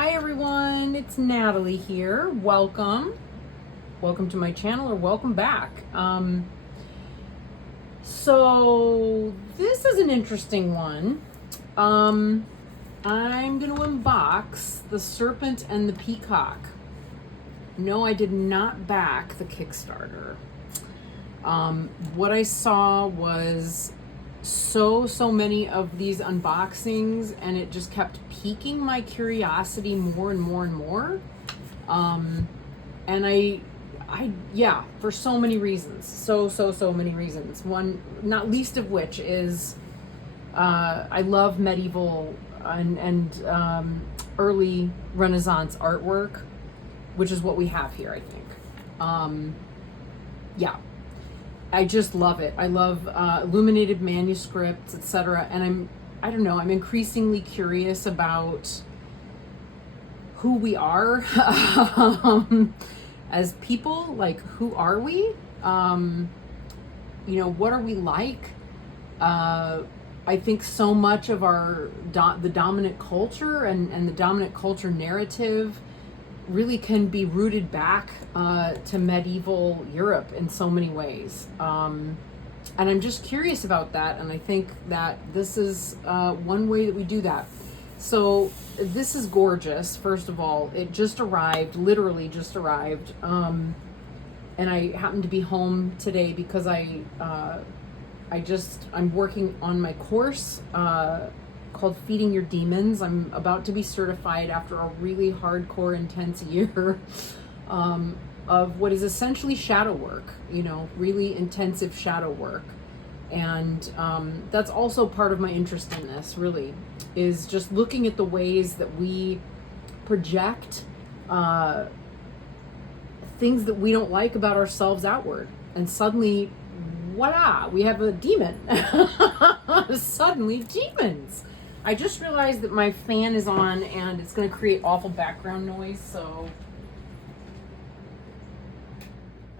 Hi everyone, it's Natalie here. Welcome. Welcome to my channel, or welcome back. So this is an interesting one. I'm going to unbox the Serpent and the Peacock. No, I did not back the Kickstarter. What I saw was so many of these unboxings, and it just kept piquing my curiosity more and more and more. And I yeah, for so many reasons, so many reasons. One, not least of which is I love medieval and early Renaissance artwork, which is what we have here, I think. Yeah, I just love it. I love illuminated manuscripts, etc. And I don't know, I'm increasingly curious about who we are as people. Like, who are we? What are we like? I think so much of the dominant culture and the dominant culture narrative really can be rooted back to medieval Europe in so many ways. And I'm just curious about that, and I think that this is one way that we do that. So this is gorgeous. First of all, it just arrived, literally just arrived. And I happened to be home today because I'm working on my course called Feeding Your Demons. I'm about to be certified after a really hardcore, intense year of what is essentially shadow work, really intensive shadow work. And that's also part of my interest in this, really, is just looking at the ways that we project things that we don't like about ourselves outward. And suddenly, voila, we have a demon. Suddenly, demons. I just realized that my fan is on and it's going to create awful background noise, so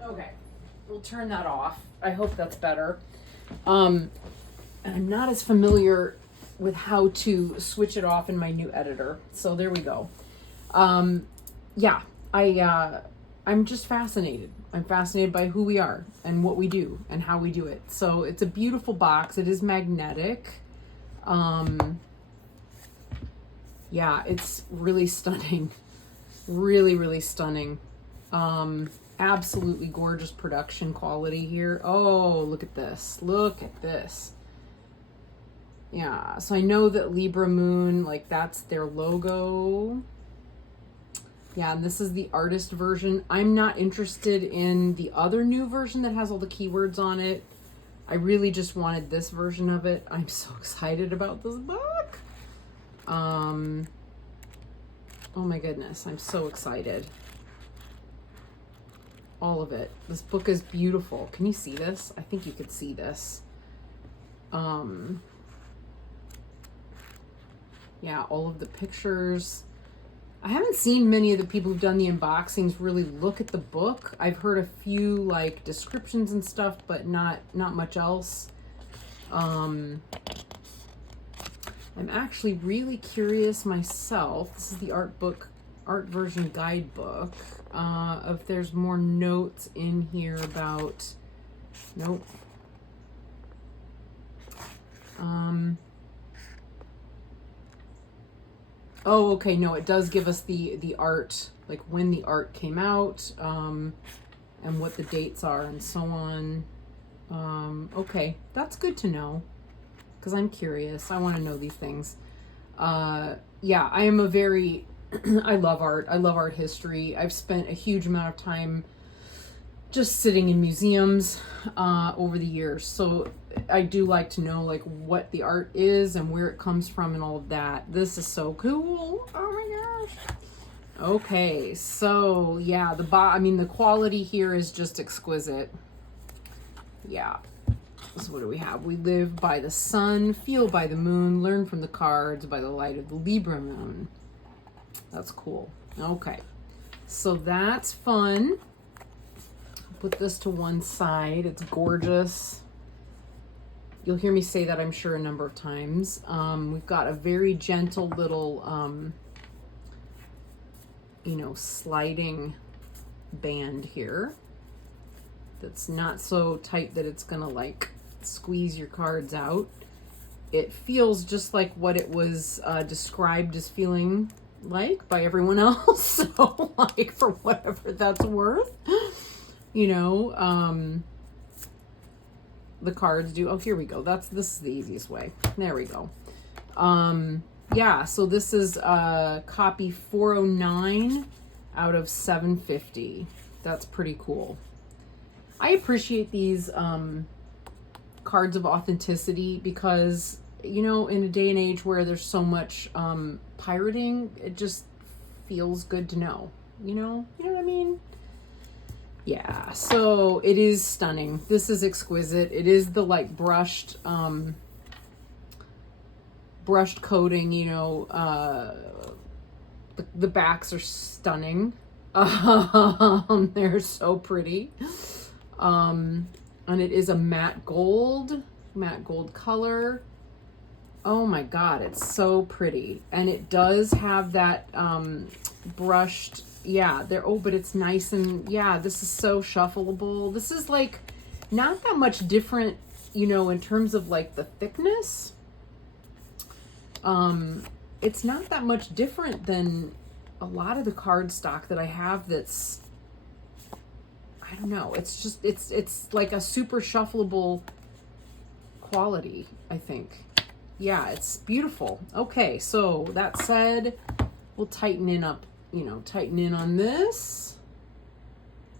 okay, we'll turn that off. I hope that's better. And I'm not as familiar with how to switch it off in my new editor, so there we go. Yeah, I'm just fascinated. I'm fascinated by who we are and what we do and how we do it. So it's a beautiful box. It is magnetic. Yeah, it's really stunning. Really stunning. Absolutely gorgeous production quality here. Oh, look at this. Look at this. Yeah, so I know that Libra Moon, like, that's their logo. Yeah, and this is the artist version. I'm not interested in the other new version that has all the keywords on it. I really just wanted this version of it. I'm so excited about this book. Oh my goodness, I'm so excited. All of it. This book is beautiful. Can you see this? I think you could see this. Yeah, all of the pictures. I haven't seen many of the people who've done the unboxings really look at the book. I've heard a few like descriptions and stuff, but not much else. I'm actually really curious myself. This is the art version guidebook. If there's more notes in here about, nope. Oh, okay, no, it does give us the art, like when the art came out, and what the dates are and so on. Okay, that's good to know, because I'm curious. I want to know these things. Yeah, I am a very, I love art. I love art history. I've spent a huge amount of time just sitting in museums over the years. So I do like to know like what the art is and where it comes from and all of that. This is so cool. Oh my gosh. Okay, so yeah, the quality here is just exquisite. Yeah. So what do we have? We live by the sun, feel by the moon, learn from the cards by the light of the Libra moon. That's cool. Okay. So that's fun. Put this to one side. It's gorgeous. You'll hear me say that, I'm sure, a number of times. We've got a very gentle little you know, sliding band here that's not so tight that it's gonna like squeeze your cards out. It feels just like what it was described as feeling like by everyone else. So like, for whatever that's worth, you know, the cards do. Oh, here we go. This is the easiest way. There we go. Yeah, so this is copy 409 out of 750. That's pretty cool. I appreciate these cards of authenticity because, you know, in a day and age where there's so much pirating, it just feels good to know, you know what I mean? Yeah, so it is stunning. This is exquisite. It is the like brushed coating, you know, the backs are stunning. They're so pretty. And it is a matte gold color. Oh my God, it's so pretty. And it does have that brushed, yeah, there. Oh, but it's nice. And yeah, this is so shuffleable. This is like not that much different, you know, in terms of like the thickness. It's not that much different than a lot of the card stock that I have that's, I don't know, it's just, it's like a super shuffleable quality, I think. Yeah, it's beautiful. Okay, so that said, we'll tighten in on this.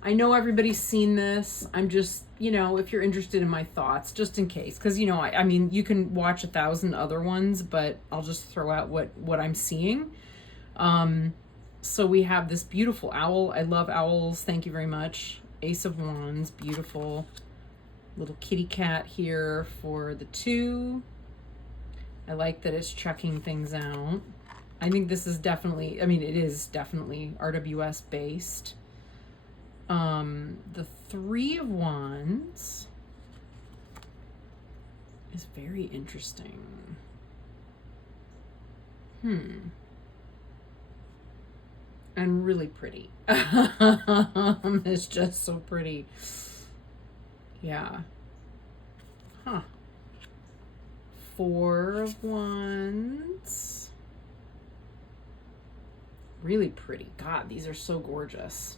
I know everybody's seen this. I'm just, you know, if you're interested in my thoughts, just in case, because, you know, I mean, you can watch 1,000 other ones, but I'll just throw out what I'm seeing. So we have this beautiful owl. I love owls. Thank you very much. Ace of Wands, beautiful. Little kitty cat here for the 2. I like that it's checking things out. I think this is definitely, I mean, it is definitely RWS based. The 3 of Wands is very interesting. And really pretty. It's just so pretty. Yeah. Huh. 4 of Wands. Really pretty. God, these are so gorgeous.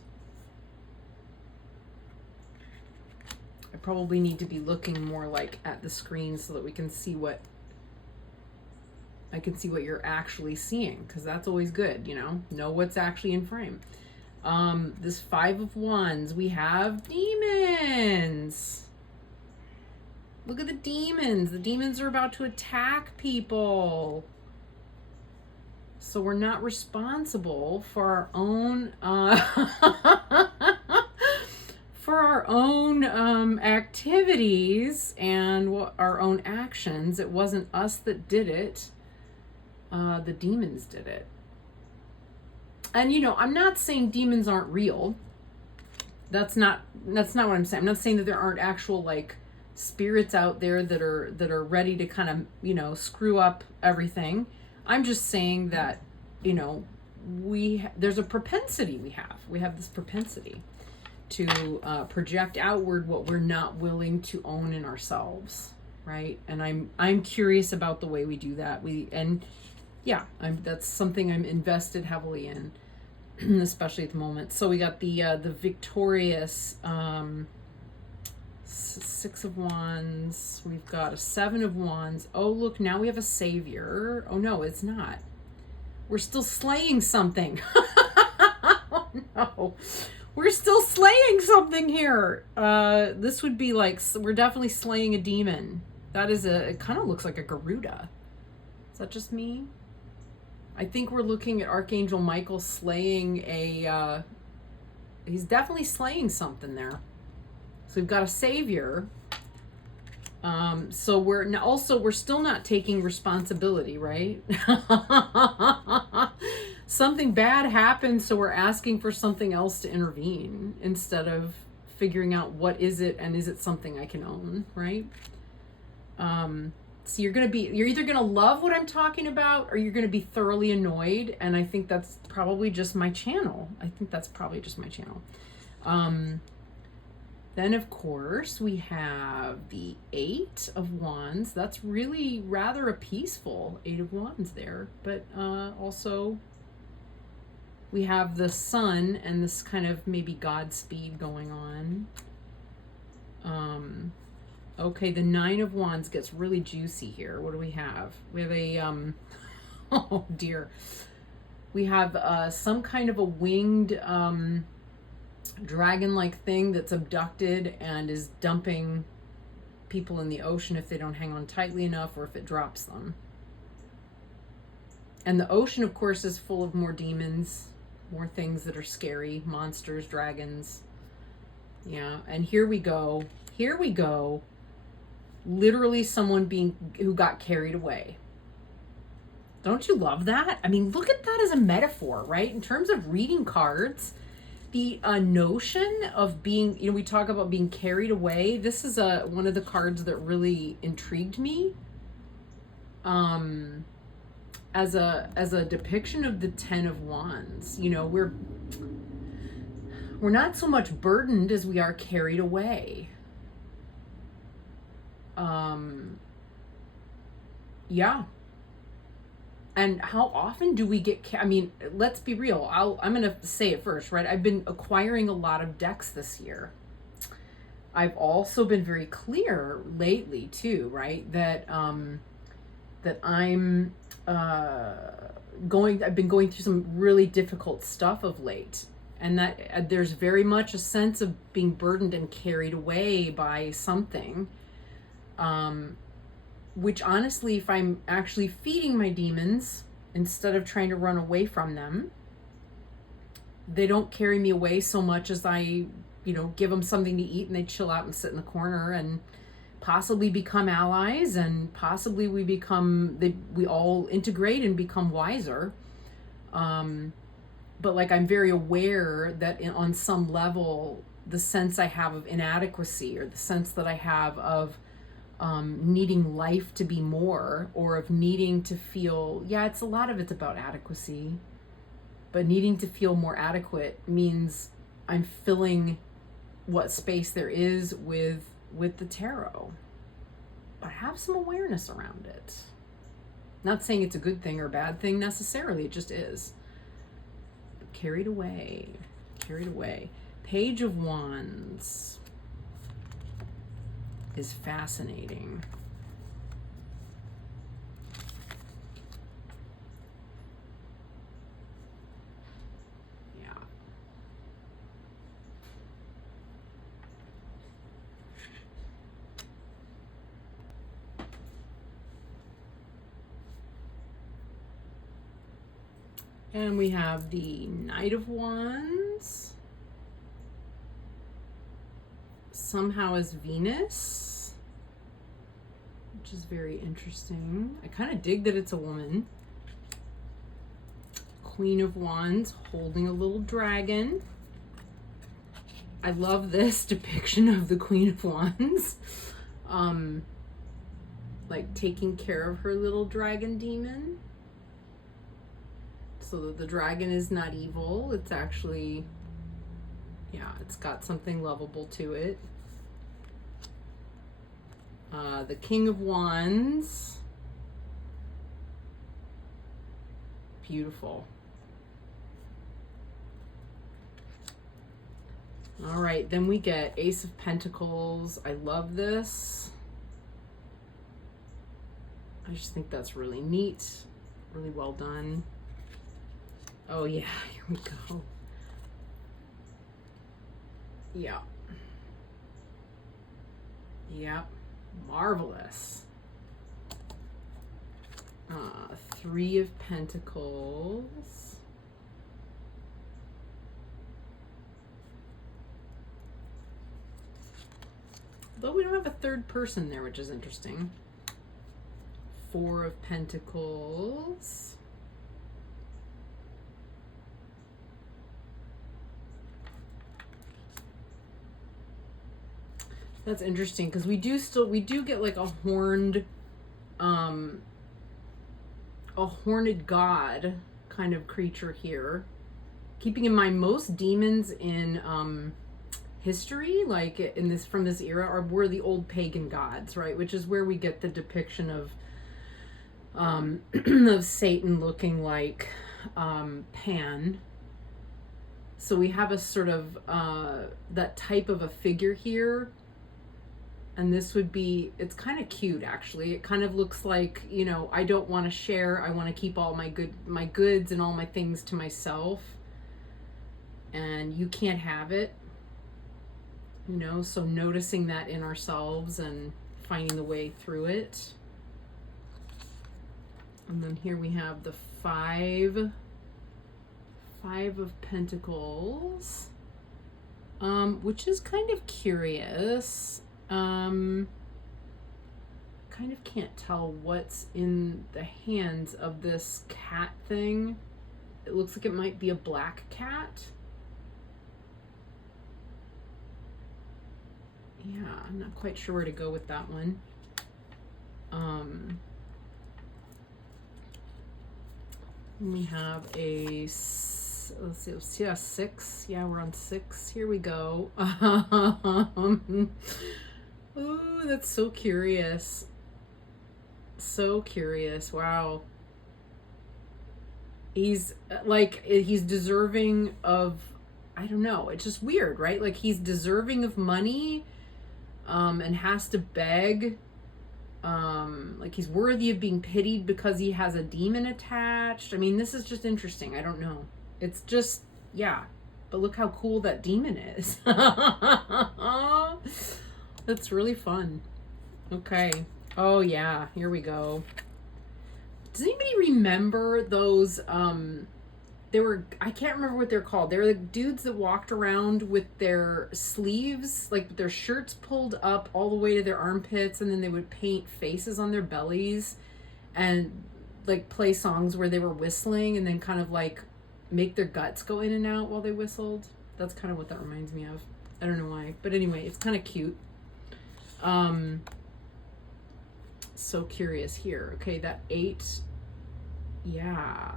I probably need to be looking more like at the screen so that we can see what you're actually seeing, because that's always good, you know what's actually in frame. This 5 of Wands, we have demons. Look at the demons. The demons are about to attack people. So we're not responsible for our own activities and our own actions. It wasn't us that did it. The demons did it. And, you know, I'm not saying demons aren't real. That's not what I'm saying. I'm not saying that there aren't actual, like, spirits out there that are ready to kind of, you know, screw up everything. I'm just saying that, you know, there's a propensity we have this propensity to project outward what we're not willing to own in ourselves, right? And I'm curious about the way we do that. That's something I'm invested heavily in, especially at the moment. So we got the victorious 6 of Wands. We've got a 7 of Wands. Oh, look, now we have a savior. Oh, no, it's not. We're still slaying something. Oh, no. We're still slaying something here. This would be like, we're definitely slaying a demon. It kind of looks like a Garuda. Is that just me? I think we're looking at Archangel Michael slaying he's definitely slaying something there. So we've got a savior. So we're still not taking responsibility, right? Something bad happened, so we're asking for something else to intervene instead of figuring out what is it and is it something I can own, right? So you're either gonna love what I'm talking about, or you're gonna be thoroughly annoyed. And I think that's probably just my channel. Then of course we have the Eight of Wands. That's really rather a peaceful Eight of Wands there. But also we have the Sun and this kind of maybe Godspeed going on. Okay, the Nine of Wands gets really juicy here. What do we have? We have a, oh dear. We have some kind of a winged dragon-like thing that's abducted and is dumping people in the ocean if they don't hang on tightly enough or if it drops them. And the ocean, of course, is full of more demons, more things that are scary, monsters, dragons. Yeah, and here we go. Literally someone who got carried away. Don't you love that? I mean, look at that as a metaphor, right? In terms of reading cards, the notion of being, we talk about being carried away. This is one of the cards that really intrigued me. As a depiction of the Ten of Wands. We're not so much burdened as we are carried away. Yeah. And how often do we get, let's be real. I'm going to say it first, right? I've been acquiring a lot of decks this year. I've also been very clear lately too, right? That I'm I've been going through some really difficult stuff of late. And that there's very much a sense of being burdened and carried away by something. Which honestly, if I'm actually feeding my demons instead of trying to run away from them, they don't carry me away so much as I, give them something to eat and they chill out and sit in the corner and possibly become allies, and possibly we all integrate and become wiser. But I'm very aware that on some level, the sense I have of inadequacy, or the sense that I have of needing life to be more, or of needing to feel, it's a lot of it's about adequacy, but needing to feel more adequate means I'm filling what space there is with the tarot. But have some awareness around it. Not saying it's a good thing or a bad thing necessarily, it just is. Carried away. Page of Wands is fascinating. Yeah. And we have the Knight of Wands. Somehow is Venus, which is very interesting. I kind of dig that it's a woman. Queen of Wands holding a little dragon. I love this depiction of the Queen of Wands. Taking care of her little dragon demon. So that the dragon is not evil. It's actually, it's got something lovable to it. The King of Wands. Beautiful. All right, then we get Ace of Pentacles. I love this. I just think that's really neat. Really well done. Oh yeah, here we go. Yeah. Yep. Marvelous. Three of Pentacles. Though we don't have a third person there, which is interesting. Four of Pentacles. That's interesting, because we do get like a horned a horned god kind of creature here. Keeping in mind most demons in history, like in this, from this era, were the old pagan gods, right? Which is where we get the depiction of of Satan looking like Pan. So we have a sort of that type of a figure here. And this would be, it's kind of cute actually. It kind of looks like, you know, I don't want to share. I want to keep all my goods and all my things to myself. And you can't have it. You know, so noticing that in ourselves and finding the way through it. And then here we have the Five of Pentacles, which is kind of curious. Kind of can't tell what's in the hands of this cat thing. It looks like it might be a black cat. Yeah, I'm not quite sure where to go with that one. We have a, let's see, yeah, 6. Yeah, we're on 6. Here we go. Oh, that's so curious. So curious. Wow. He's like, he's deserving of, I don't know. It's just weird, right? Like he's deserving of money, and has to beg. Like he's worthy of being pitied because he has a demon attached. I mean, this is just interesting. I don't know. It's just, yeah. But look how cool that demon is. That's really fun. Okay. Oh yeah, here we go. Does anybody remember those, they were, I can't remember what they're called. They were the dudes that walked around with their sleeves, like their shirts pulled up all the way to their armpits, and then they would paint faces on their bellies and like play songs where they were whistling and then kind of like make their guts go in and out while they whistled. That's kind of what that reminds me of. I don't know why. But anyway, it's kind of cute. So curious here. Okay, that 8. Yeah.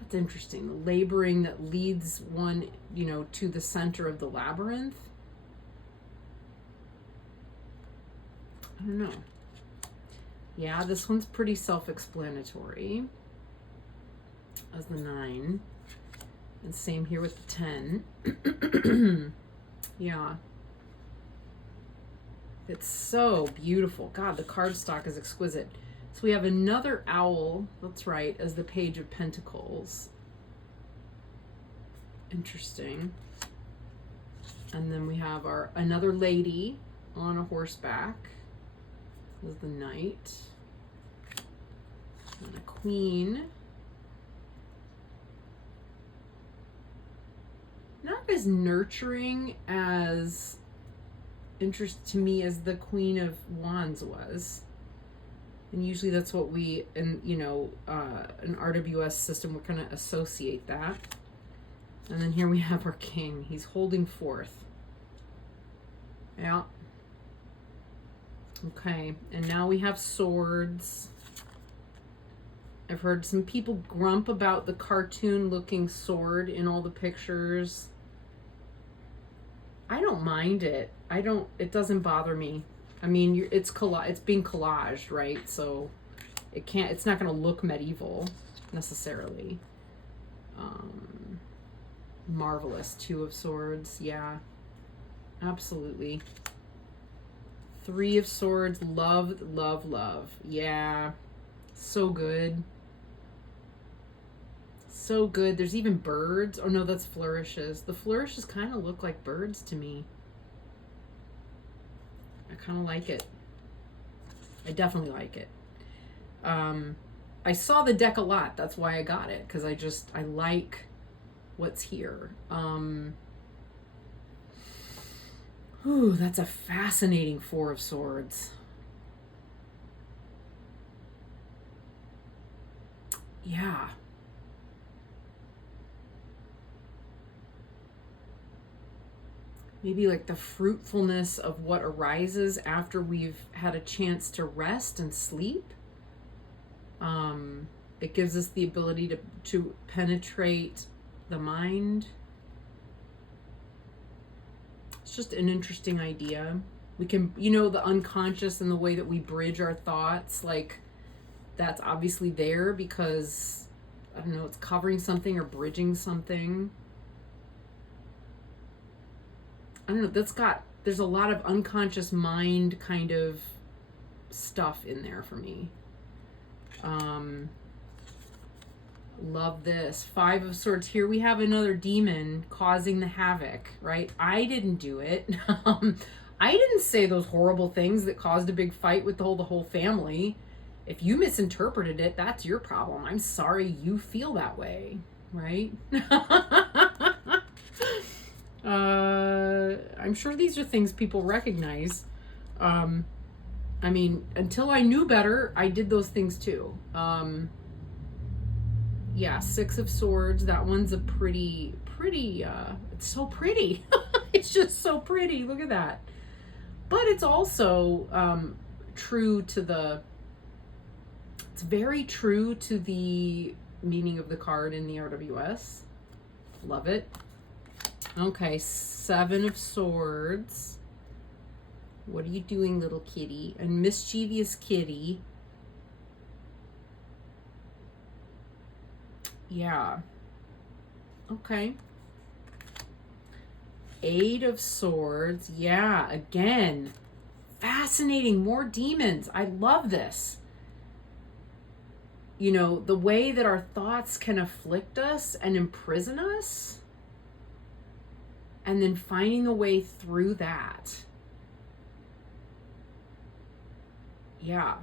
That's interesting. The laboring that leads one, you know, to the center of the labyrinth. I don't know. Yeah, this one's pretty self-explanatory as the 9. And same here with the 10. Yeah. It's so beautiful. God, the cardstock is exquisite. So we have another owl, that's right, as the Page of Pentacles. Interesting. And then we have our another lady on a horseback as the Knight. And a Queen. Not as nurturing as interest to me as the Queen of Wands was. And usually that's what we, in, you know, an RWS system, we're going to associate that. And then here we have our king. He's holding forth. Yeah. Okay. And now we have swords. I've heard some people grump about the cartoon looking sword in all the pictures. I don't mind it. It doesn't bother me. I mean, it's being collaged, right? So it's not going to look medieval necessarily. Marvelous. 2 of Swords. Yeah, absolutely. 3 of Swords. Love, love, love. Yeah, so good. So good. There's even birds. Oh no, that's flourishes. The flourishes kind of look like birds to me. I kind of like it. I definitely like it. I saw the deck a lot. That's why I got it. Because I like what's here. Ooh, that's a fascinating 4 of Swords. Yeah. maybe like the fruitfulness of what arises after we've had a chance to rest and sleep. It gives us the ability to penetrate the mind. It's just an interesting idea. We can, you know, the unconscious and the way that we bridge our thoughts, like that's obviously there because, I don't know, it's covering something or bridging something. I don't know, there's a lot of unconscious mind kind of stuff in there for me. Love this. 5 of Swords. Here we have another demon causing the havoc, right? I didn't do it. I didn't say those horrible things that caused a big fight with the whole family. If you misinterpreted it, that's your problem. I'm sorry you feel that way, right? I'm sure these are things people recognize. I mean, until I knew better, I did those things too. Yeah, 6 of Swords. That one's a pretty, it's so pretty. It's just so pretty. Look at that. But it's also true to it's very true to the meaning of the card in the RWS. Love it. Okay, 7 of Swords. What are you doing, little kitty? And mischievous kitty. Yeah. Okay. 8 of Swords. Yeah, again. Fascinating. More demons. I love this. You know, the way that our thoughts can afflict us and imprison us. And then finding a way through that. Yeah.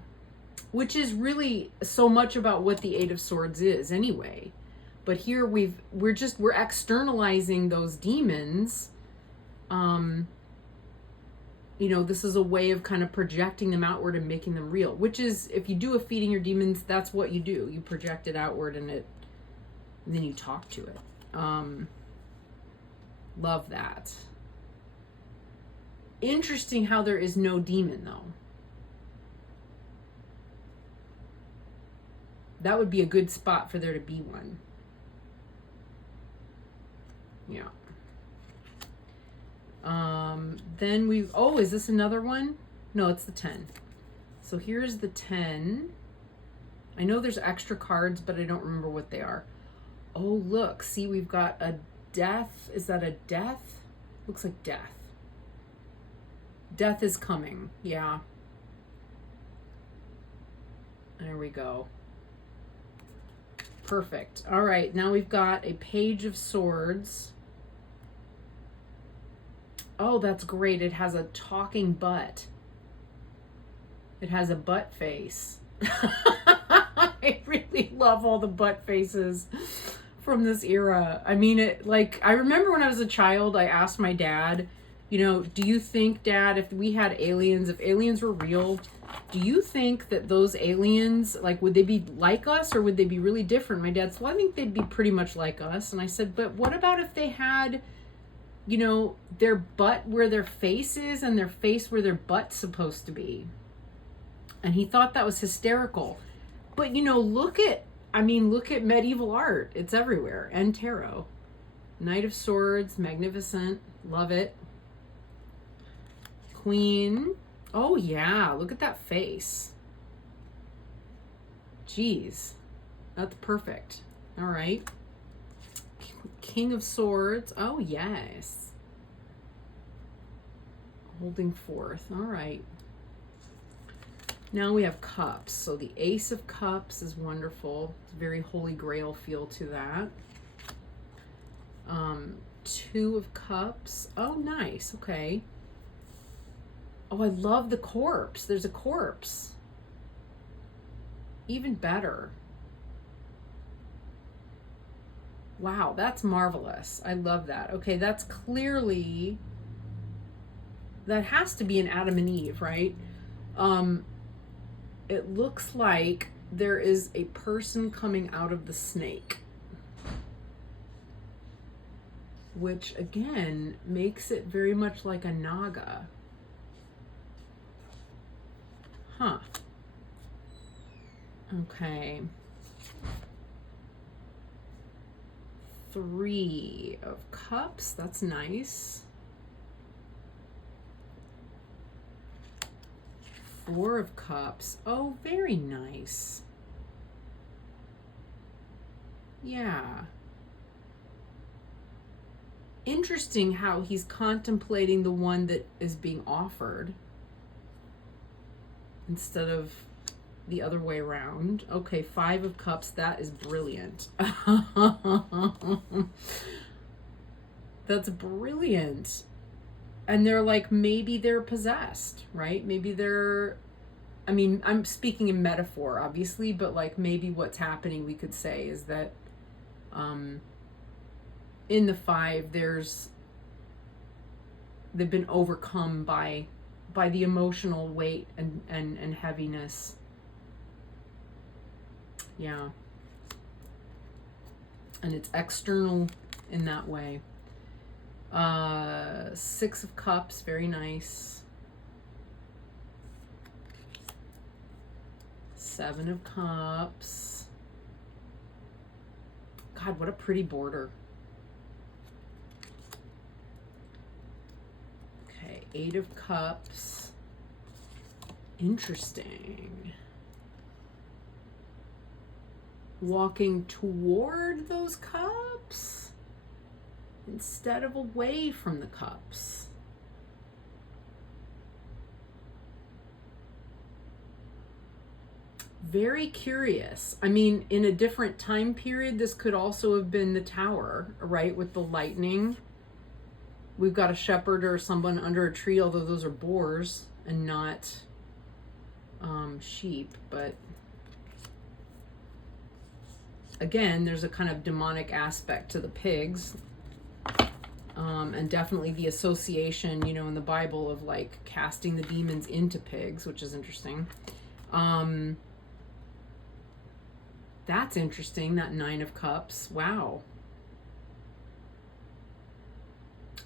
Which is really so much about what the 8 of Swords is anyway. But here we're externalizing those demons. You know, this is a way of kind of projecting them outward and making them real, which is, if you do a feeding your demons, that's what you do. You project it outward and then you talk to it. Love that. Interesting how there is no demon though. That would be a good spot for there to be one. Yeah. Then is this another one? No, it's the 10. So here's the 10. I know there's extra cards, but I don't remember what they are. Oh, look. See, we've got a death. Is that a death? Looks like death. Death is coming. Yeah. There we go. Perfect. All right, now we've got a Page of Swords. Oh, that's great. It has a talking butt. It has a butt face. I really love all the butt faces from this era. I mean, I remember when I was a child, I asked my dad, you know, do you think, Dad, if we had aliens, if aliens were real, do you think that those aliens, like, would they be like us or would they be really different? My dad said, well, I think they'd be pretty much like us. And I said, but what about if they had, you know, their butt where their face is and their face where their butt's supposed to be? And he thought that was hysterical. But, you know, look at medieval art. It's everywhere. And tarot. Knight of Swords, magnificent. Love it. Queen. Oh, yeah. Look at that face. Jeez. That's perfect. All right. King of Swords. Oh, yes. Holding forth. All right. Now we have Cups. So the Ace of Cups is wonderful. It's a very Holy Grail feel to that. 2 of Cups. Oh, nice. Okay. Oh, I love the corpse. There's a corpse. Even better. Wow, that's marvelous. I love that. Okay, that's clearly, that has to be an Adam and Eve, right? It looks like there is a person coming out of the snake. which again makes it very much like a naga. Huh. Okay. 3 of Cups, that's nice. 4 of Cups, oh, very nice. Yeah. Interesting how he's contemplating the one that is being offered instead of the other way around. Okay, 5 of Cups, that is brilliant. That's brilliant. And they're like, maybe they're possessed, right? Maybe they're, I mean, I'm speaking in metaphor, obviously, but like maybe what's happening, we could say, is that in the 5, they've been overcome by the emotional weight and heaviness. Yeah. And it's external in that way. 6 of Cups, very nice. 7 of Cups. God, what a pretty border. Okay, 8 of Cups. Interesting. Walking toward those cups instead of away from the cups. Very curious. I mean, in a different time period, this could also have been the Tower, right? With the lightning. We've got a shepherd or someone under a tree, although those are boars and not sheep, but again, there's a kind of demonic aspect to the pigs, and definitely the association, you know, in the Bible of like casting the demons into pigs, which is interesting. That's interesting, that 9 of Cups. Wow.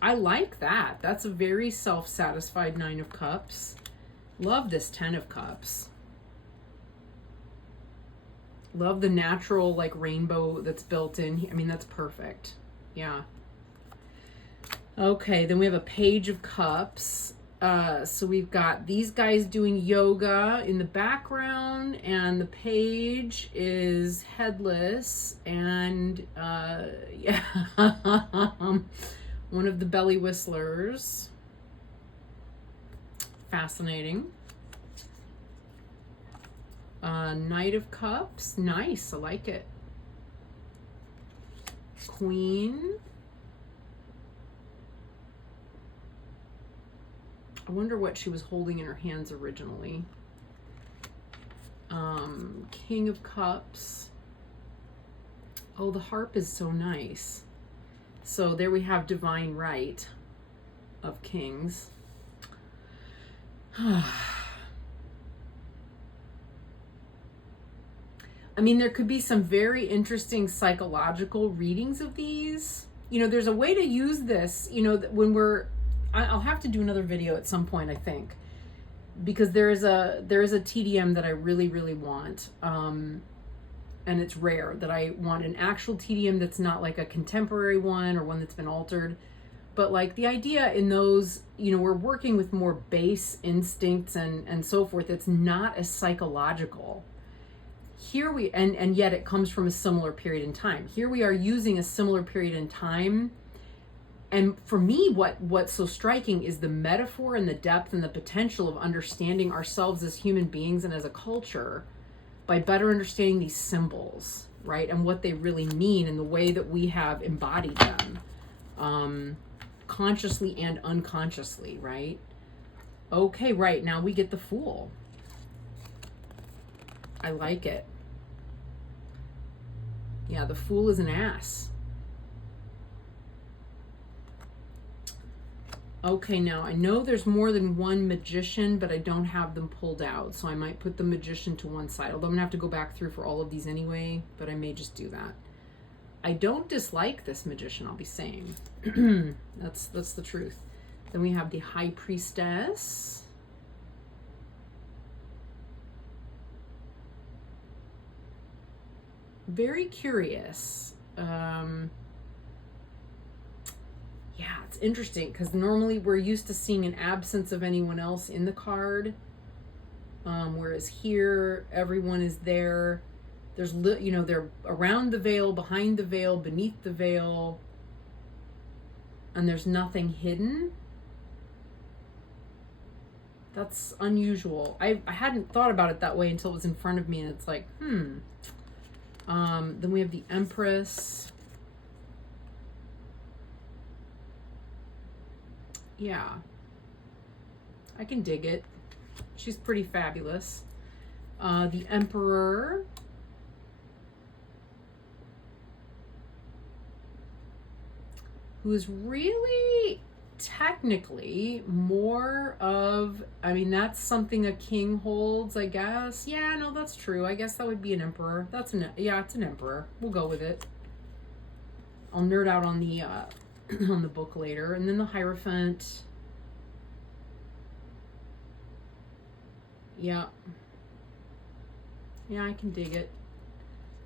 I like that. That's a very self-satisfied 9 of Cups. Love this 10 of Cups. Love the natural like rainbow that's built in. I mean, that's perfect. Yeah. Okay, then we have a Page of Cups. So we've got these guys doing yoga in the background, and the page is headless, and yeah, one of the belly whistlers. Fascinating. Knight of Cups, nice, I like it. Queen. I wonder what she was holding in her hands originally. King of Cups. Oh, the harp is so nice. So there we have divine right of kings. I mean, there could be some very interesting psychological readings of these. You know, there's a way to use this, you know, when I'll have to do another video at some point, I think, because there is a TDM that I really, really want. And it's rare that I want an actual TDM that's not like a contemporary one or one that's been altered. But like the idea in those, you know, we're working with more base instincts and so forth. It's not as psychological. Here and yet it comes from a similar period in time. Here we are using a similar period in time. And for me, what's so striking is the metaphor and the depth and the potential of understanding ourselves as human beings and as a culture by better understanding these symbols, right? And what they really mean and the way that we have embodied them, consciously and unconsciously, right? Okay, right, now we get the Fool. I like it. Yeah, the Fool is an ass. Okay, now I know there's more than one Magician, but I don't have them pulled out. So I might put the Magician to one side. Although I'm going to have to go back through for all of these anyway, but I may just do that. I don't dislike this magician, I'll be saying. That's the truth. Then we have the High Priestess. Very curious. Yeah, it's interesting because normally we're used to seeing an absence of anyone else in the card. Whereas here, everyone is there. There's, you know, they're around the veil, behind the veil, beneath the veil, and there's nothing hidden. That's unusual. I hadn't thought about it that way until it was in front of me, and it's like, Then we have the Empress. Yeah, I can dig it. She's pretty fabulous. The Emperor. Who is really technically more of, I mean, that's something a king holds, I guess. Yeah, no, that's true. I guess that would be an emperor. Yeah, it's an emperor. We'll go with it. I'll nerd out on the on the book later. And then the Hierophant. Yeah. Yeah, I can dig it.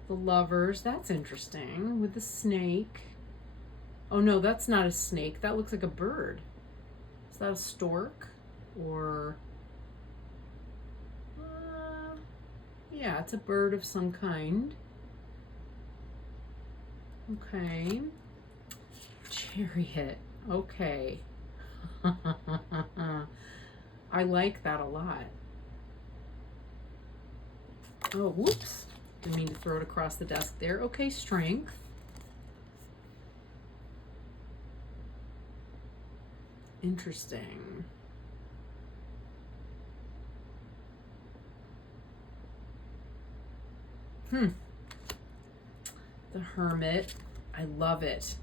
The Lovers, that's interesting. With the snake. Oh no, that's not a snake. That looks like a bird. Is that a stork? Or... yeah, it's a bird of some kind. Okay. Chariot. Okay. I like that a lot. Oh, whoops. Didn't mean to throw it across the desk there. Okay, Strength. Interesting. The Hermit. I love it.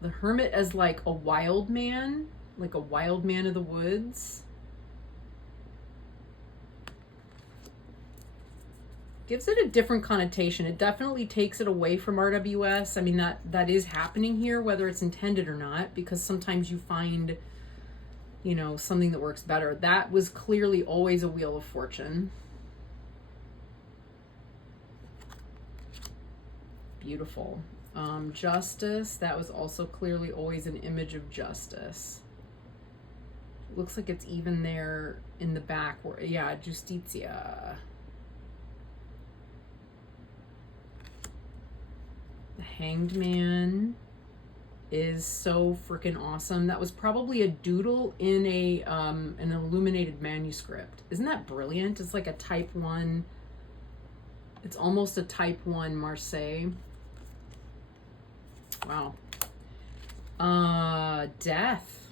The Hermit as like a wild man of the woods. Gives it a different connotation. It definitely takes it away from RWS. I mean, that is happening here, whether it's intended or not, because sometimes you find, you know, something that works better. That was clearly always a Wheel of Fortune. Beautiful. Justice, that was also clearly always an image of justice. Looks like it's even there in the back where, yeah, Justitia. The Hanged Man is so freaking awesome. That was probably a doodle in a an illuminated manuscript. Isn't that brilliant? It's like a type 1. It's almost a type 1 Marseille. Wow. Death.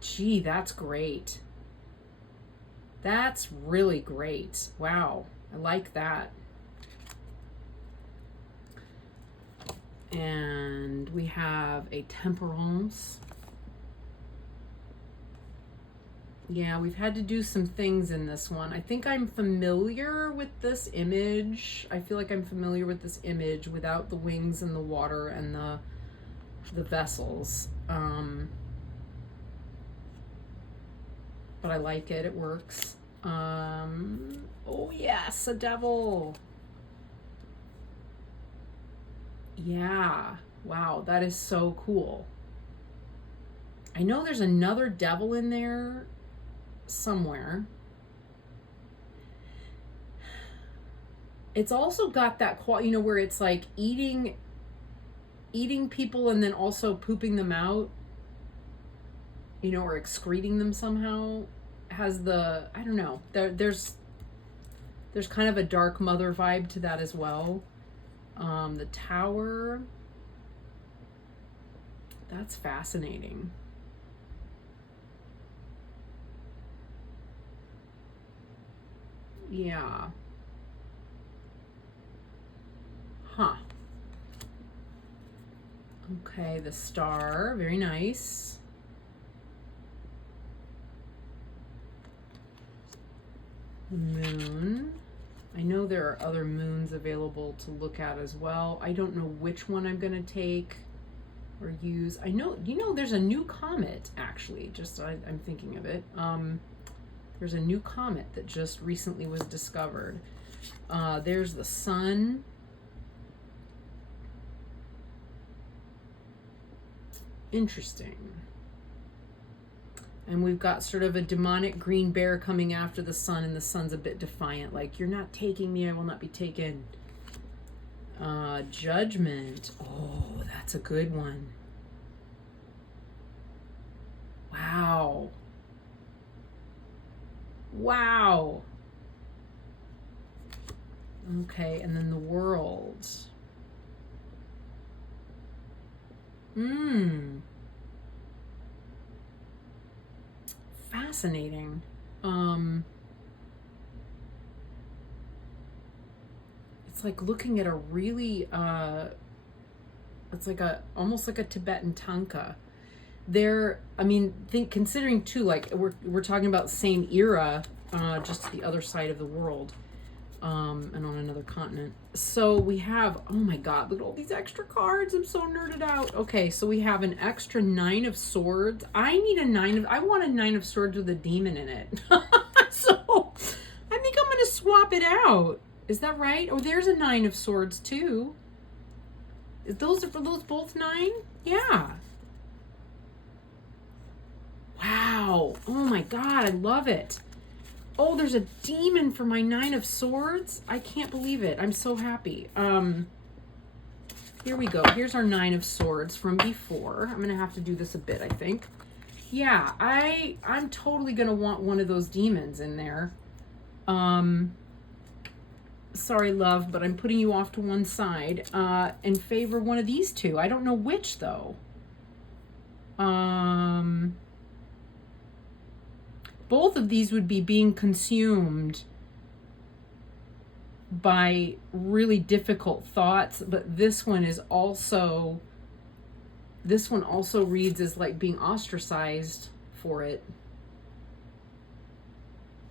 Gee, that's great. That's really great. Wow. I like that. And we have a Temperance. Yeah, we've had to do some things in this one. I think I'm familiar with this image. I feel like I'm familiar with this image without the wings and the water and the vessels. But I like it. It works. Oh yes, a devil. Yeah. Wow, that is so cool. I know there's another devil in there somewhere. It's also got that you know, where it's like eating people and then also pooping them out, you know, or excreting them somehow. Has the, I don't know, there's kind of a dark mother vibe to that as well. The Tower, that's fascinating. Yeah. Huh. Okay, the Star, very nice. The Moon. I know there are other moons available to look at as well. I don't know which one I'm going to take or use. I know, there's a new comet, actually. I'm thinking of it. There's a new comet that just recently was discovered. There's the sun. Interesting. And we've got sort of a demonic green bear coming after the sun, and the sun's a bit defiant, like, you're not taking me, I will not be taken. Judgment. Oh, that's a good one. Wow. Wow. Okay, and then the world. Fascinating. It's like looking at a really it's like almost like a Tibetan tanka. Considering too, like we're talking about the same era, just to the other side of the world, and on another continent. So we have, oh my God, look at all these extra cards. I'm so nerded out. Okay, so we have an extra 9 of swords. I want a 9 of swords with a demon in it. So I think I'm gonna swap it out. Is that right? Oh, there's a 9 of swords too. Are those both 9? Yeah. Wow. Oh my God, I love it. Oh, there's a demon for my 9 of swords. I can't believe it. I'm so happy. Here we go. Here's our 9 of swords from before. I'm gonna have to do this a bit, I think. Yeah, I'm totally gonna want one of those demons in there. Sorry, love, but I'm putting you off to one side in favor of one of these two. I don't know which though. Both of these would be being consumed by really difficult thoughts, but this one also reads as like being ostracized for it.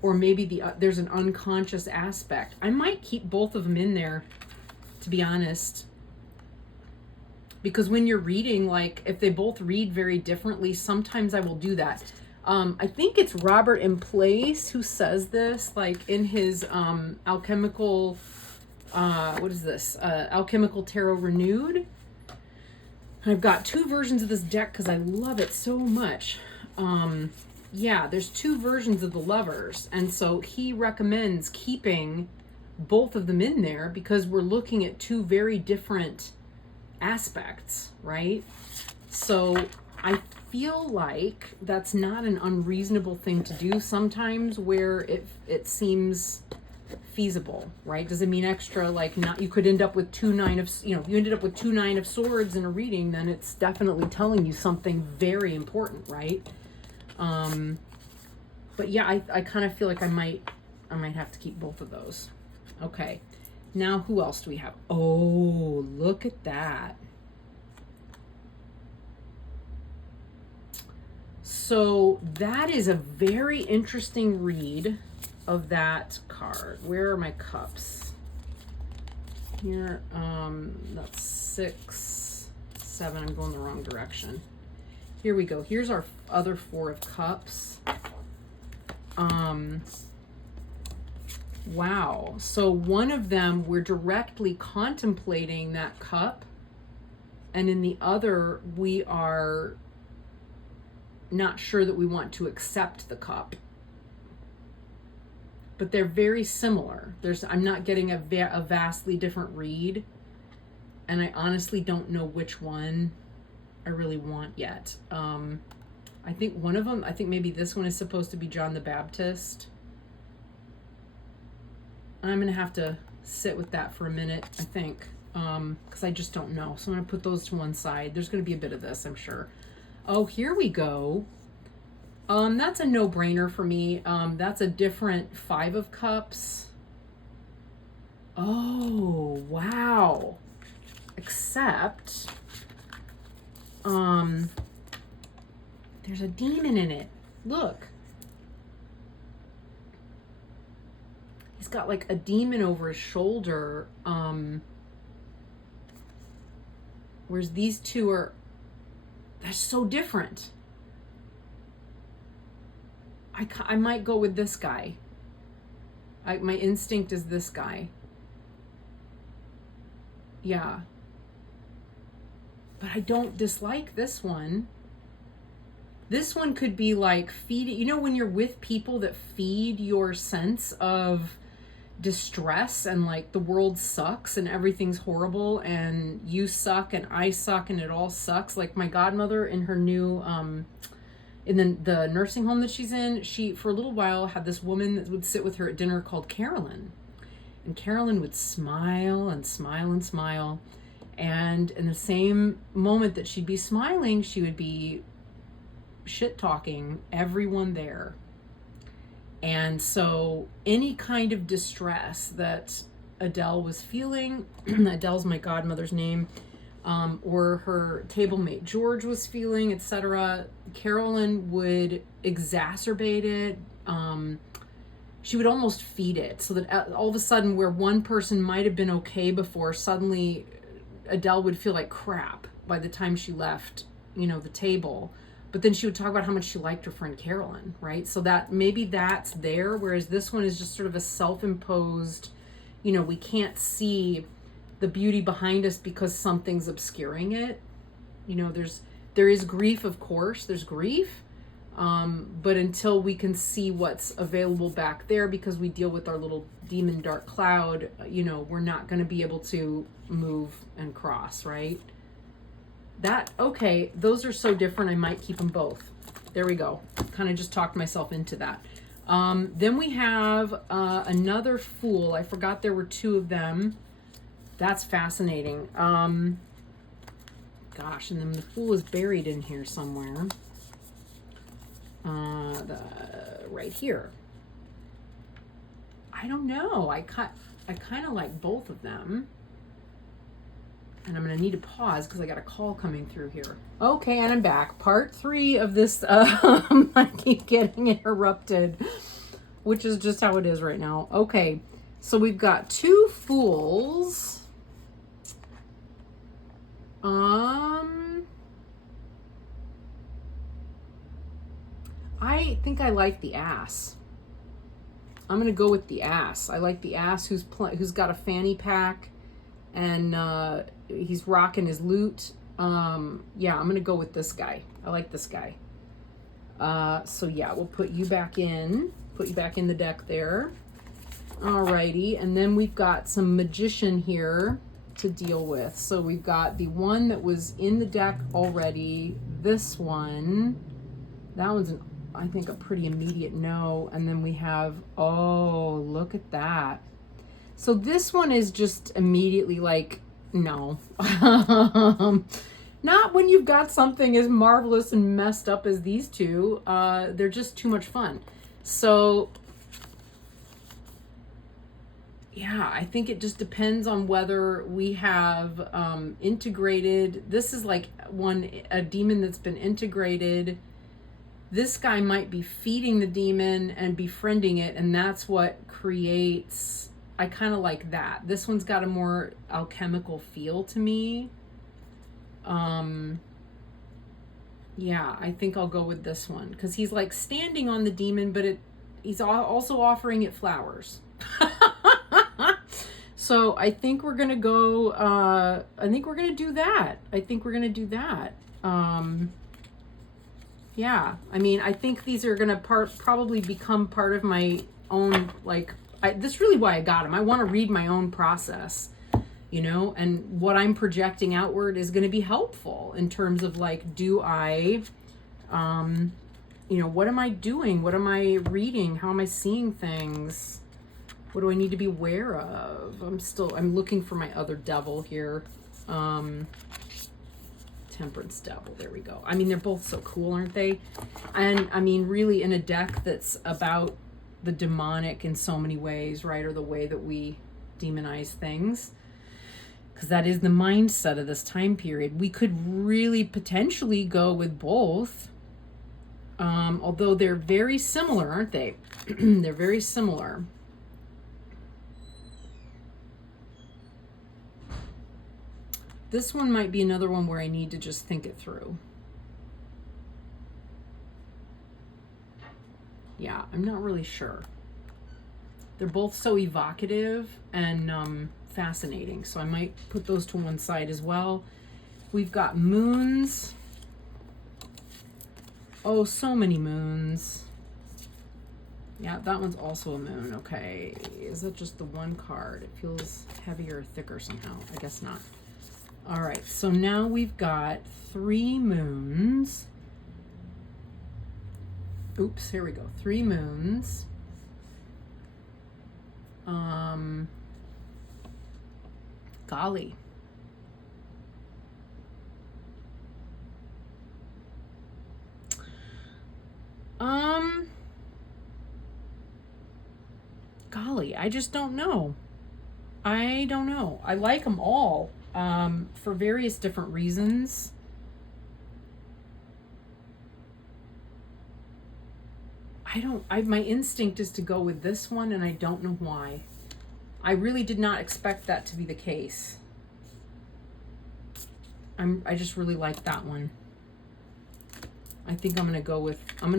Or maybe there's an unconscious aspect. I might keep both of them in there, to be honest. Because when you're reading, like, if they both read very differently, sometimes I will do that. I think it's Robert M. Place who says this, like in his alchemical, Alchemical Tarot Renewed. I've got 2 versions of this deck because I love it so much. Yeah, there's 2 versions of the Lovers, and so he recommends keeping both of them in there because we're looking at 2 very different aspects, right? So I feel like that's not an unreasonable thing to do sometimes where it seems feasible, right? Does it mean extra, like, not, you could end up with 2 9 of, if you ended up with 2 9 of swords in a reading, then it's definitely telling you something very important, right? But yeah, I kind of feel like I might have to keep both of those. Okay, now who else do we have? Oh, look at that. So that is a very interesting read of that card. Where are my cups? Here, that's 6, 7. I'm going the wrong direction. Here we go. Here's our other 4 of cups. Wow. So one of them, we're directly contemplating that cup, and in the other, we are not sure that we want to accept the cup. But they're very similar. I'm not getting a vastly different read, and I honestly don't know which one I really want yet. I think one of them, I think maybe this one is supposed to be John the Baptist. I'm gonna have to sit with that for a minute, I think, because I just don't know. So I'm gonna put those to one side. There's gonna be a bit of this, I'm sure. Oh, here we go. That's a no-brainer for me. That's a different 5 of cups. Oh, wow. Except, there's a demon in it. Look. He's got like a demon over his shoulder. Whereas these two are, they're so different. I might go with this guy. My instinct is this guy. Yeah. But I don't dislike this one. This one could be like feeding, you know, when you're with people that feed your sense of distress and like the world sucks and everything's horrible and you suck and I suck and it all sucks. Like my godmother in her new, in the nursing home that she's in, she, for a little while, had this woman that would sit with her at dinner called Carolyn. And Carolyn would smile and smile and smile. And in the same moment that she'd be smiling, she would be shit talking everyone there. And so any kind of distress that Adele was feeling, Adele's my godmother's name, or her table mate George was feeling, etc., Carolyn would exacerbate it. She would almost feed it, so that all of a sudden where one person might have been okay before, suddenly Adele would feel like crap by the time she left, you know, the table. But then she would talk about how much she liked her friend Carolyn, right? So that maybe that's there, whereas this one is just sort of a self-imposed, you know, we can't see the beauty behind us because something's obscuring it. You know, there is grief, of course, there's grief. But until we can see what's available back there, because we deal with our little demon dark cloud, you know, we're not going to be able to move and cross, right? Okay, those are so different, I might keep them both. There we go. Kind of just talked myself into that. Then we have another Fool. I forgot there were two of them. That's fascinating. Gosh, and then the Fool is buried in here somewhere. Right here. I don't know. I kind of like both of them. And I'm going to need to pause because I got a call coming through here. Okay, and I'm back. Part 3 of this. I keep getting interrupted, which is just how it is right now. Okay, so we've got 2 Fools. I think I like the Ass. I'm going to go with the Ass. I like the Ass who's got a fanny pack and he's rocking his lute. Yeah, I'm going to go with this guy. I like this guy. So yeah, we'll put you back in the deck there. Alrighty, and then we've got some Magician here to deal with. So we've got the one that was in the deck already, this one. That one's I think a pretty immediate no. And then we have, oh, look at that. So this one is just immediately like, no. Not when you've got something as marvelous and messed up as these two. They're just too much fun. So yeah, I think it just depends on whether we have integrated. This is like a demon that's been integrated. This guy might be feeding the demon and befriending it, and that's what creates, I kind of like that. This one's got a more alchemical feel to me. Yeah, I think I'll go with this one because he's like standing on the demon, but he's also offering it flowers. So I think we're gonna go. I think we're gonna do that. Yeah, I mean, I think these are gonna probably become part of my own. Like, this is really why I got them. I want to read my own process, you know, and what I'm projecting outward is going to be helpful in terms of like, do I, you know, what am I doing? What am I reading? How am I seeing things? What do I need to be aware of? I'm looking for my other devil here. Temperance devil, there we go. I mean, they're both so cool, aren't they? And I mean, really in a deck that's about the demonic in so many ways, right? Or the way that we demonize things. Because that is the mindset of this time period. We could really potentially go with both. Although they're very similar, aren't they? They're very similar. This one might be another one where I need to just think it through. Yeah, I'm not really sure. They're both so evocative and fascinating, so I might put those to one side as well. We've got moons. Oh, so many moons. Yeah, that one's also a moon. Okay, is that just the one card? It feels heavier or thicker somehow. I guess not. All right, so now we've got 3 moons. Oops, here we go. 3 moons. Golly. Golly, I just don't know. I don't know. I like them all for various different reasons. My instinct is to go with this one, and I don't know why. I really did not expect that to be the case. I just really like that one. I think I'm gonna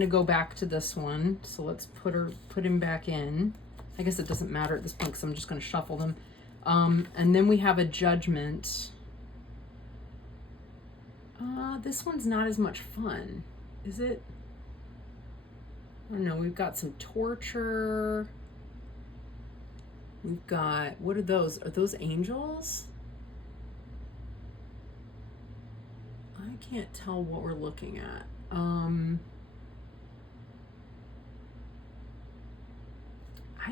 go back to this one. So let's put him back in. I guess it doesn't matter at this point because I'm just gonna shuffle them. And then we have a Judgment. This one's not as much fun, is it? I don't know. We've got some Torture. We've got, what are those? Are those angels? I can't tell what we're looking at. I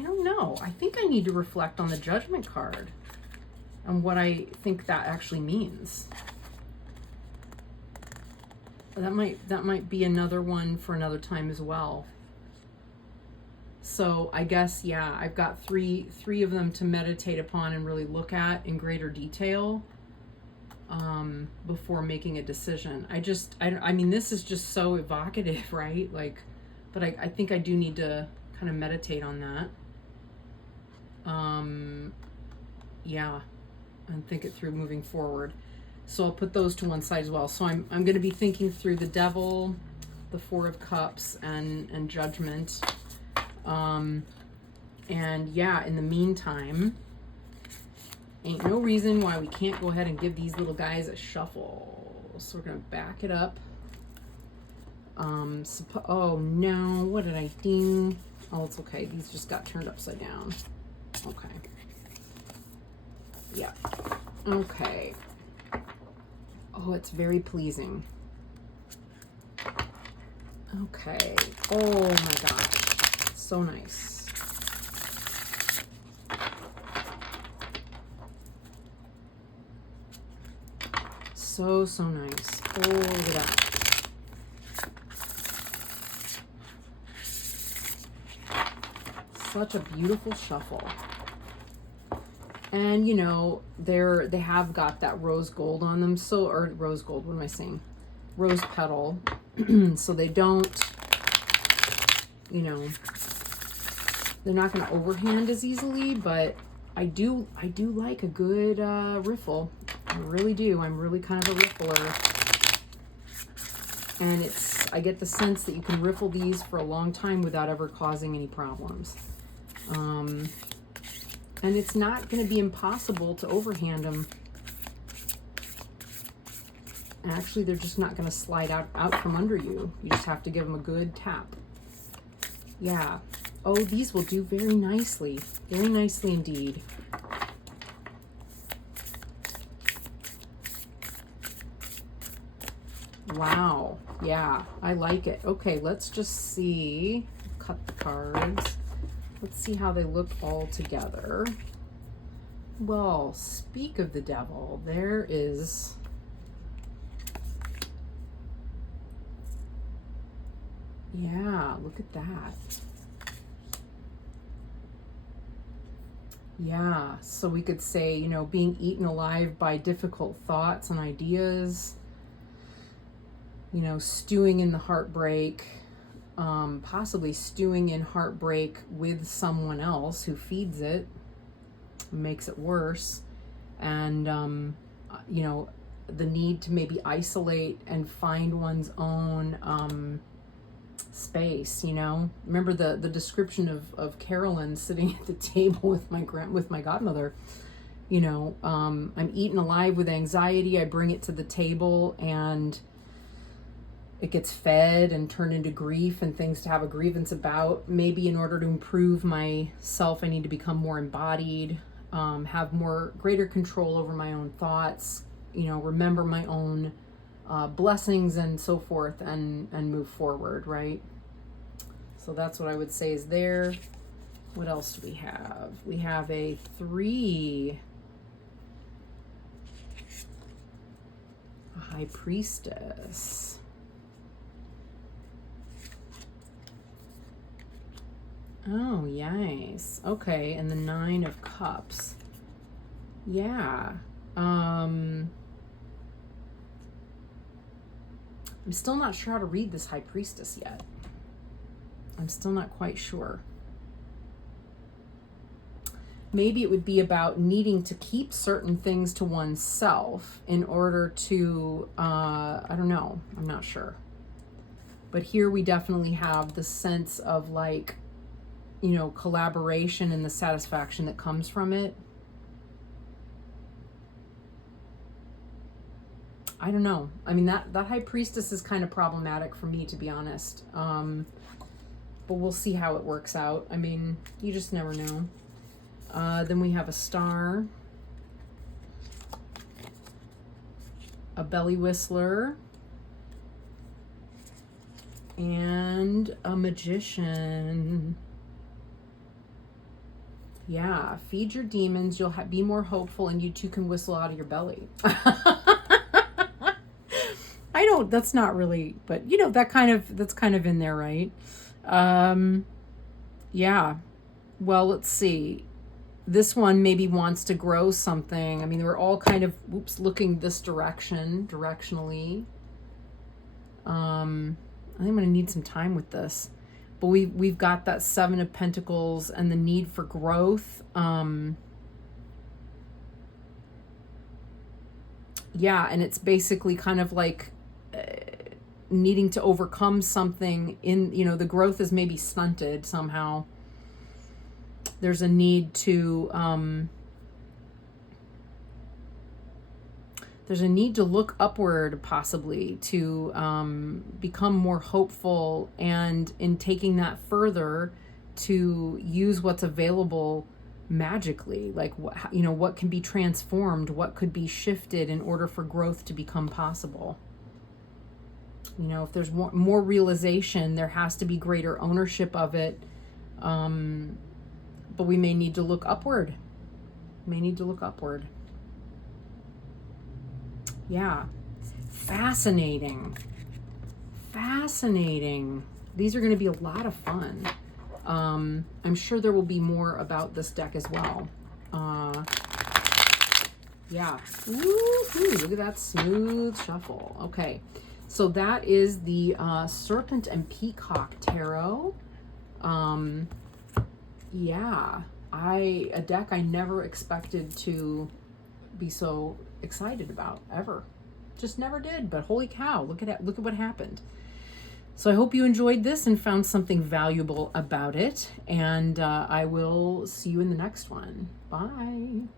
don't know. I think I need to reflect on the Judgment card and what I think that actually means. That might be another one for another time as well. So I guess, yeah, I've got three of them to meditate upon and really look at in greater detail before making a decision. I mean, this is just so evocative, right? Like, but I think I do need to kind of meditate on that. Yeah, and think it through moving forward. So I'll put those to one side as well. So I'm going to be thinking through the Devil, the 4 of Cups, and Judgment. And yeah, in the meantime, ain't no reason why we can't go ahead and give these little guys a shuffle. So we're going to back it up. Oh no, what did I do? Oh, it's okay. These just got turned upside down. Okay. Yeah. Okay. Oh, it's very pleasing. Okay. Oh my gosh. So nice. So nice. Oh, look at that. Such a beautiful shuffle. And you know, they have got that rose gold on them, or rose gold, what am I saying? Rose petal. So they don't, you know, they're not going to overhand as easily, but I do like a good riffle. I really do. I'm really kind of a riffler. And I get the sense that you can riffle these for a long time without ever causing any problems. And it's not going to be impossible to overhand them. Actually, they're just not going to slide out from under you. You just have to give them a good tap. Yeah. Oh, these will do very nicely. Very nicely indeed. Wow. Yeah, I like it. Okay, let's just see. Cut the cards. Let's see how they look all together. Well, speak of the Devil. There is... Yeah, look at that. Yeah, so we could say, you know, being eaten alive by difficult thoughts and ideas, you know, stewing in the heartbreak, possibly stewing in heartbreak with someone else who feeds it, makes it worse. And you know, the need to maybe isolate and find one's own space, you know. Remember the description of Carolyn sitting at the table with my godmother. You know, I'm eaten alive with anxiety. I bring it to the table and it gets fed and turned into grief and things to have a grievance about. Maybe in order to improve myself, I need to become more embodied, have greater control over my own thoughts, you know, remember my own blessings and so forth, and move forward, right? So that's what I would say is there. What else do we have? We have a 3. A High Priestess. Oh, yes. Okay, and the 9 of Cups. Yeah. I'm still not sure how to read this High Priestess yet. I'm still not quite sure. Maybe it would be about needing to keep certain things to oneself in order to, I don't know, I'm not sure. But here we definitely have the sense of, like, you know, collaboration and the satisfaction that comes from it. I don't know. I mean, that High Priestess is kind of problematic for me, to be honest. But we'll see how it works out. I mean, you just never know. Then we have a Star, a Belly Whistler, and a Magician. Yeah, feed your demons. You'll be more hopeful, and you too can whistle out of your belly. I don't. That's not really, but you know, that's kind of in there, right? Yeah. Well, let's see. This one maybe wants to grow something. I mean, we're all kind of looking this direction, directionally. I think I'm going to need some time with this. But we've got that 7 of Pentacles and the need for growth. Yeah, and it's basically kind of like needing to overcome something in, you know, the growth is maybe stunted somehow. There's a need to look upward, possibly, to become more hopeful, and in taking that further, to use what's available magically, like, you know, what can be transformed, what could be shifted in order for growth to become possible. You know, if there's more realization, there has to be greater ownership of it. But we may need to look upward. Yeah. Fascinating. These are going to be a lot of fun. I'm sure there will be more about this deck as well. Yeah. Woo-hoo, look at that smooth shuffle. Okay. So that is the Serpent and Peacock Tarot. Yeah, a deck I never expected to be so excited about, ever. Just never did, but holy cow, look at what happened. So I hope you enjoyed this and found something valuable about it, and I will see you in the next one. Bye.